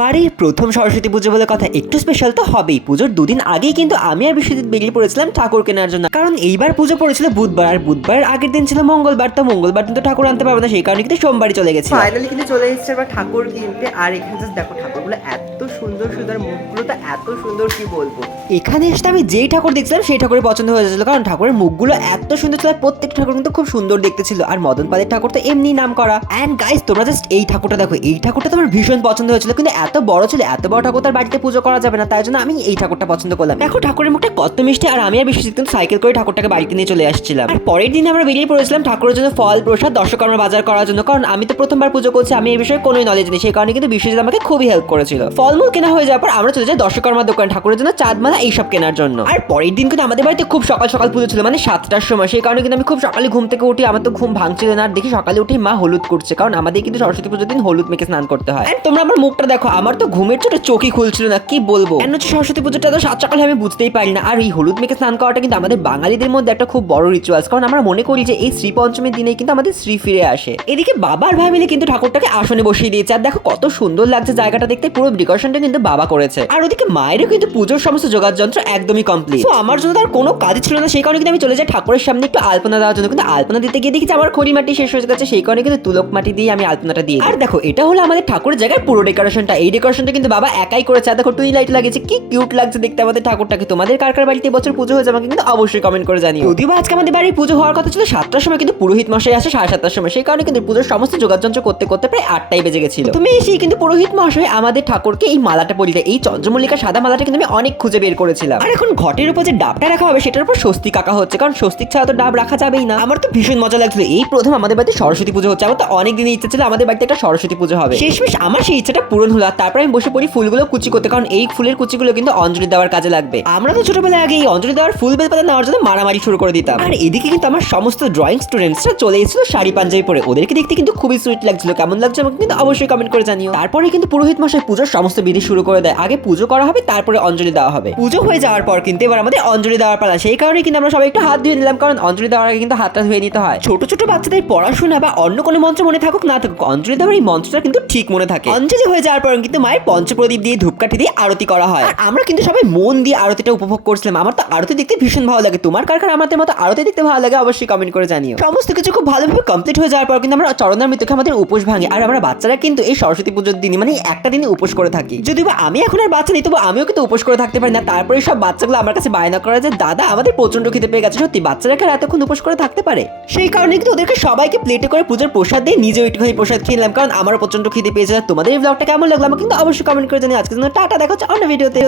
বাড়ির প্রথম সরস্বতী পুজো বলে কথা, একটু স্পেশাল তো হবেই। পুজোর দুদিন আগেই কিন্তু আমি আর বিশ্বজিৎ বেরিয়ে পড়েছিলাম ঠাকুর কেনার জন্য, কারণ এইবার পুজো পড়েছিল বুধবার, আর বুধবার আগের দিন ছিল মঙ্গলবার। তো মঙ্গলবার দিন তো ঠাকুর আনতে পারবো না, সেই কারণে কিন্তু সোমবারই চলে গেছে। ফাইনালি কিন্তু চলে এসেছে এবার ঠাকুর কিনতে। আর এখানে জাস্ট দেখো ঠাকুরগুলো এত সুন্দর সুন্দর, মুখগুলো তো এত সুন্দর, কি বলবো। এখানে এসে আমি যেই ঠাকুর দেখছিলাম সেই ঠাকুরের পছন্দ হয়ে যাচ্ছিল, কারণ ঠাকুরের মুখগুলো এত সুন্দর ছিল, প্রত্যেকটা ঠাকুর কিন্তু খুব সুন্দর দেখতে ছিল। আর মদন পালের ঠাকুর তো এমনি নাম করা। এন্ড গাইস, তোমরা জাস্ট এই ঠাকুরটা দেখো, এই ঠাকুরটা তোমার ভীষণ পছন্দ হয়েছিল, কিন্তু এত বড় ছিল, এত বড় ঠাকুর তার বাড়িতে পুজো করা যাবে না, তাই জন্য আমি এই ঠাকুরটা পছন্দ করলাম। দেখো ঠাকুরের মুখটা কত মিষ্টি। আর আমি আর বিশ্বজিৎ কিন্তু সাইকেল করে ঠাকুরটাকে বাড়িতে নিয়ে চলে আসছিলাম। আর পরের দিন আমরা বেরিয়ে পড়েছিলাম ঠাকুরের জন্য ফল প্রসাদ দর্শকর্মা বাজার করার জন্য, কারণ আমি তো প্রথমবার পুজো করছি, আমি এই বিষয়ে কোনো নলেজ নেই, সেই কারণে কিন্তু বিশ্বজিৎ আমাকে খুবই হেল্প করেছিল। ফলমূল কেনা হয়ে যাওয়ার পর আমরা চলে যাই দর্শকর্মার দোকান ঠাকুরের জন্য চাঁদমালা এইসব কেনার জন্য। আর পরের দিন কিন্তু আমাদের বাড়িতে খুব সকাল সকাল পুজো ছিল, মানে 7টার সময়, সেই কারণে কিন্তু আমি খুব সকালে ঘুম থেকে উঠি। আমার তো ঘুম ভাঙছিল না, আর দেখি সকালে উঠে মা হলুদ করছে, কারণ আমাদের কিন্তু সরস্বতী পুজোর দিন হলুদ মেখে স্নান করতে হয়। আর তোমরা আমার মুখটা দেখো, আমার তো ঘুমের ছোট চোখই খুলছিল না, কি বলবো। কেন হচ্ছে সরস্বতী পুজোটা তো 7 সকালে আমি বুঝতেই পারি না। আর এই হলুদ মেখে স্নান করাটা কিন্তু আমাদের বাঙালিদের মধ্যে একটা খুব বড় রিচুয়ালস, কারণ আমরা মনে করি যে এই শ্রী পঞ্চমীর দিনে কিন্তু আমাদের শ্রী ফিরে আসে। এদিকে বাবার ভাই মিলে কিন্তু ঠাকুরটাকে আসনে বসিয়ে দিয়েছে, আর দেখো কত সুন্দর লাগছে জায়গাটা দেখতে, পুরো ডেকোরেশনটা কিন্তু বাবা করেছে। আর ওদিকে মায়েরও কিন্তু পুজোর সমস্ত যোগাযোগ যন্ত্র একদমই কমপ্লিট। তো আমার জন্য তার কোনো কাজ ছিল না, সেই কারণে কিন্তু আমি চলে যাই ঠাকুরের সামনে একটু আলপনা দেওয়ার জন্য। কিন্তু আলপনা দিতে গিয়ে দেখি আমার খড়ি মাটি শেষ হয়ে গেছে, সেই কারণে কিন্তু তুলক মাটি দিয়ে আমি আলপনাটা দিয়ে। আর দেখো এটা হলো আমাদের ঠাকুরের জায়গার পুরো ডেকোরেশনটা। এই ডেকোরেশনটা কিন্তু বাবা একাই করেছে। আর দেখো টুই লাইট লাগিয়েছে, কি কিউট লাগছে দেখতে আমাদের ঠাকুরটাকে। তোমাদের কার কার বাড়িতে বছর পুজো হয়েছে আমাকে কিন্তু অবশ্যই কমেন্ট করে জানিও। যদিও আজকে আমাদের বাড়ির পুজো হওয়ার কথা ছিল 7টার সময়, কিন্তু পুরোহিত মশাই আসে 7:30টার সময়, সেই কারণে কিন্তু পুজোর সমস্ত যোগাযন্ত্র করতে করতে প্রায় 8টাই বেজে গেছিল। তুমি এসে কিন্তু পুরোহিত মশাই আমাদের ঠাকুরকে এই মালাটা পরিয়ে, এই চন্দ্রমল্লিকা সাদা মালাটা কিন্তু আমি অনেক খুঁজে বের করেছিলাম। আর এখন ঘটের উপর যে ডাবটা রাখা হবে সেটার উপর স্বস্তিক আঁকা হচ্ছে, কারণ স্বস্তিক ছাড়া তো ডাব রাখা যাবেই না। আমার তো ভীষণ মজা লাগছিল, এই প্রথম আমাদের বাড়িতে সরস্বতী পুজো হচ্ছে। আমার তো অনেক দিনের ইচ্ছা ছিল আমাদের বাড়িতে একটা সরস্বতী পুজো হবে। শেষমেশ আমার সেই ইচ্ছাটা পূরণ হলো। তারপর আমি বসে পড়ি ফুলগুলো কুচি করতে, কারণ এই ফুলের কুচিগুলো কিন্তু অঞ্জলি দেওয়ার কাজে লাগবে। আমরা তো ছোটবেলায় আগে এই অঞ্জলি দেওয়ার ফুল বেলপাতা নেওয়ার জন্য মারামারি শুরু করে দিতাম। আর এদিকে কিন্তু আমার সমস্ত ড্রয়িং স্টুডেন্টসরা চলে এসেছিল শাড়ি পাঞ্জাবি পরে, ওদেরকে দেখতে কিন্তু খুবই সুইট লাগছিল। কেমন লাগছে আমাকে কিন্তু অবশ্যই কমেন্ট করে জানিও। তারপরে কিন্তু পুরোহিত মশাই পুজোর সমস্ত বিধি শুরু করে দেয়। আগে পুজো করা হবে, তারপরে অঞ্জলি দেওয়া হবে। পুজো হয়ে যাওয়ার পর কিন্তু এবার আমাদের অঞ্জলি দেওয়ার পালা, সেই কারণে কিন্তু আমরা সবাই একটু হাত ধুয়ে নিলাম, কারণ অঞ্জলি দেওয়ার আগে কিন্তু হাতটা ধুয়ে নিতে হয়। ছোট ছোট বাচ্চাদের পড়াশোনা বা অন্য কোনো মন্ত্র মনে থাকুক না থাকুক, অঞ্জলি দেওয়ার এই মন্ত্রটা কিন্তু ঠিক মনে থাকে। অঞ্জলি হয়ে যাওয়ার পর কিন্তু মায়ের পঞ্চপ্রদীপ দিয়ে ধূপকাঠি দিয়ে আরতি করা হয়। আর আমরা কিন্তু সবাই মন দিয়ে আরতিটা উপভোগ করছিলাম। আমার তো আরতি দেখতে ভীষণ ভালো লাগে। তোমার কার কার আমাদের মতো আরতি দেখতে ভালো লাগে অবশ্যই কমেন্ট করে জানিও। সমস্ত কিছু খুব ভালোভাবে কমপ্লিট হয়ে যাওয়ার পর কিন্তু আমরা চরণামৃতকে আমাদের উপোস ভাঙি। আর আমরা বাচ্চারা কিন্তু এই সরস্বতী পুজোর দিনে মানে একটা দিনে উপোস করে থাকি। যদিও আমি এখন আর বাচ্চা নেই, তবু আমিও কিন্তু উপোস করে থাকতে পারি না। তারপরে সব বাচ্চাগুলো আমার কাছে বায়না করে যে দাদা আমাদের প্রচন্ড খিদে পেয়ে গেছে। সত্যি বাচ্চারা কি এতক্ষণ উপোস করে থাকতে পারে? সেই কারণে কিন্তু ওদেরকে সবাইকে প্লেটে করে পুজোর প্রসাদ দিয়ে নিজেও একটুখানি প্রসাদ খেলাম, কারণ আমার প্রচন্ড খিদে পেয়েছে। তোমাদের এই ব্লগটা কেমন লাগলো আমাকে কিন্তু অবশ্যই কমেন্ট করে জানিও। আজকের জন্য টাটা, দেখা হচ্ছে অন্য ভিডিওতে।